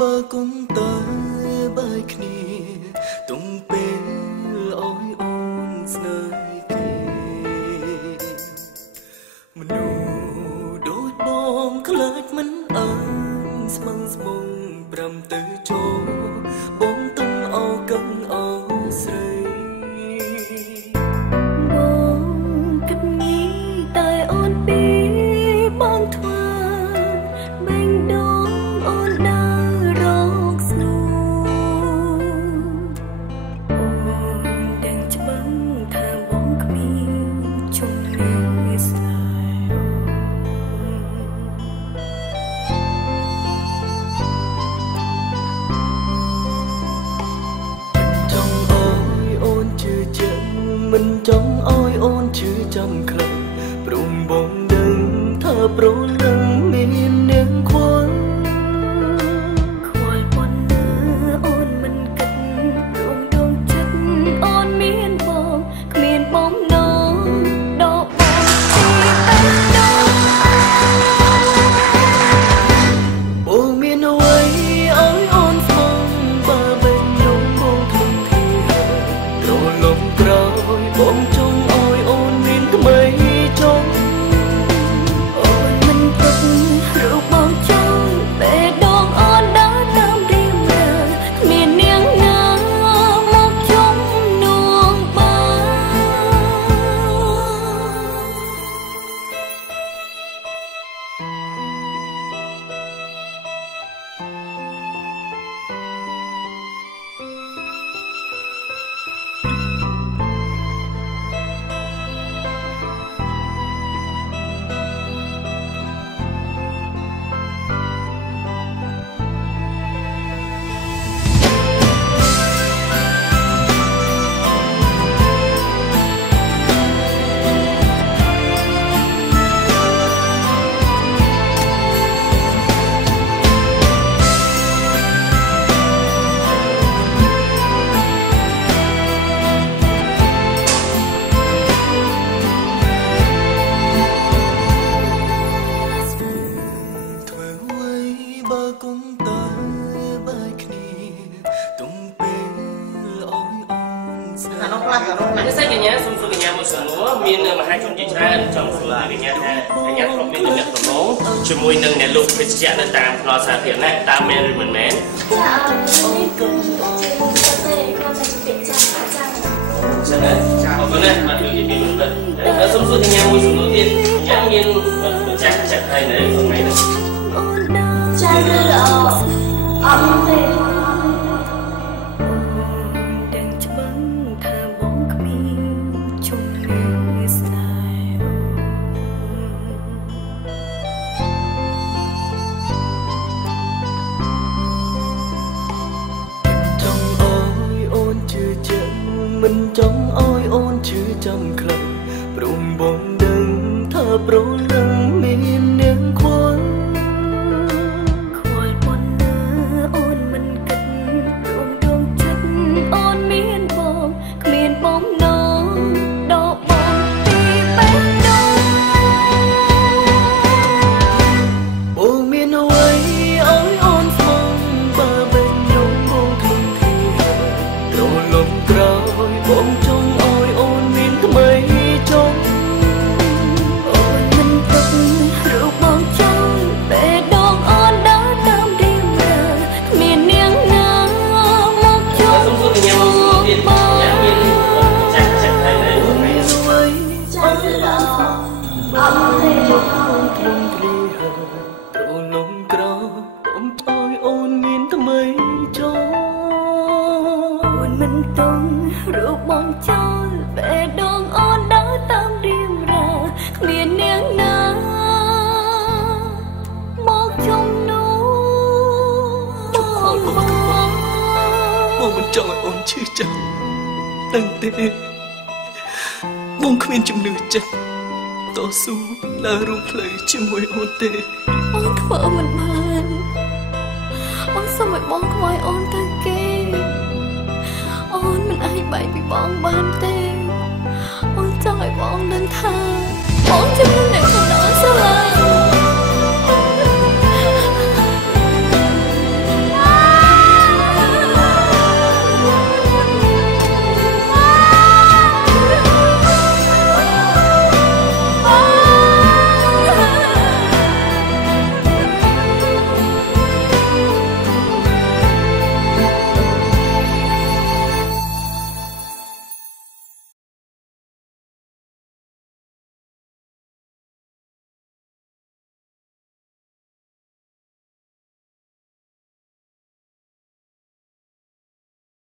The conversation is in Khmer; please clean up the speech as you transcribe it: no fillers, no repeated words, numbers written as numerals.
បើកុំតើបែកគ្នាទុំពេលអើយអូនស្នេហ៍គេមនុស្សដូចបងខ្លាចមិនអើយស្មឹងស្មងប្រាំទៅចូលបងទុំអោកឹងអោស្រីបងគិតnghĩតែអូនពីបងធ្វើបេងដូងអូនដើររកស្នូអូនដឹងច្បាស់ថាបងគ្មានជំនឿស្នេហ៍មិនចង់អោយអូនជឿចាំខ្លាំងព្រមបងដឹងថាប្រលឹងមាននាងខ្វល់ប៉ុណ្ណាអូនមិនគិតរំដងចិត្តអូនមានបងគ្មានបំណងដកបងពីតែដងបងមានអ្វីអើយអូនស្មងបើមិនយំបងខ្លួនទីរលំក្រោយបងចង់អោយអូនមានថ្មីចង់អូនមិនទុករូបបងចង់ពេលដងអូនដើរតាមរៀងរាគ្មាននាងណាមកជុំនួងបានបើកុំតើបែកគ្នាទុំពេលអោយអូនស្នេហ៍អានោះខ្លះក៏នោះមិនស្អីកញ្ញាសុំសួរកញ្ញាមួយសំណួរមានមហាជនជាច្រើនចង់សួរកញ្ញាថាកញ្ញាធ្លាប់មានទំនាក់ទំនងជាមួយនឹងអ្នកលោកភេសជ្ជៈនៅតាមផ្លូវសាធារណៈតាមមែនឬមិនមែនចាអូនគុំទេខ្ញុំតែពាក្យចាស់ចាស់ចឹងណាអរគុណណាស់មកជួយនិយាយមួយទៅសុំសួរកញ្ញាមួយសំណួរទៀតកញ្ញាមានចាស់ចិត្តហើយនៅថ្ងៃនេះចាស់ឬអត់ទេដឹងច្បាស់ថាបងគ្មានជំនឿស្នេហ៍ចង់អោយអូនជឿជាក់មិនចង់អោយអូនជឿចាំខ្លាំងព្រមបងដឹងថាប្រលឹងមាននាងខ្វល់បំណងដកបងពីបេះដូងបងមានអ្វីអើយអូនស្មងបើមិនយំបងខ្លួនទីរលំក្រោយបងចង់អោយអូនមានថ្មីចង់អូនមិនទុករូបបងចង់ពេលដងអូនដើរតាមរៀងរាគ្មាននាងណាមកជួបបងអត់ទេខ្លួនគ្រីប្រលំក្រោបងអើយអូនមានថ្មីចូលអូនមិនតង់រូបបងចោលពេលដងអូនដើរតាមរៀងរាគ្មាននាងណាមកជុំនោះបងមិនចង់ឲ្យអូនឈឺចាំដឹងទេបងគ្មានជំនឿចិត្តតស៊ូដើររួមផ្លូវជាមួយអូនទេអូនធ្វើមិនបានអូនសុំឲ្យបងខ្វាយអូនទៅគេអូនមិនអាចបែកពីបងបានទេអូនចង់ឲ្យបងដឹងថា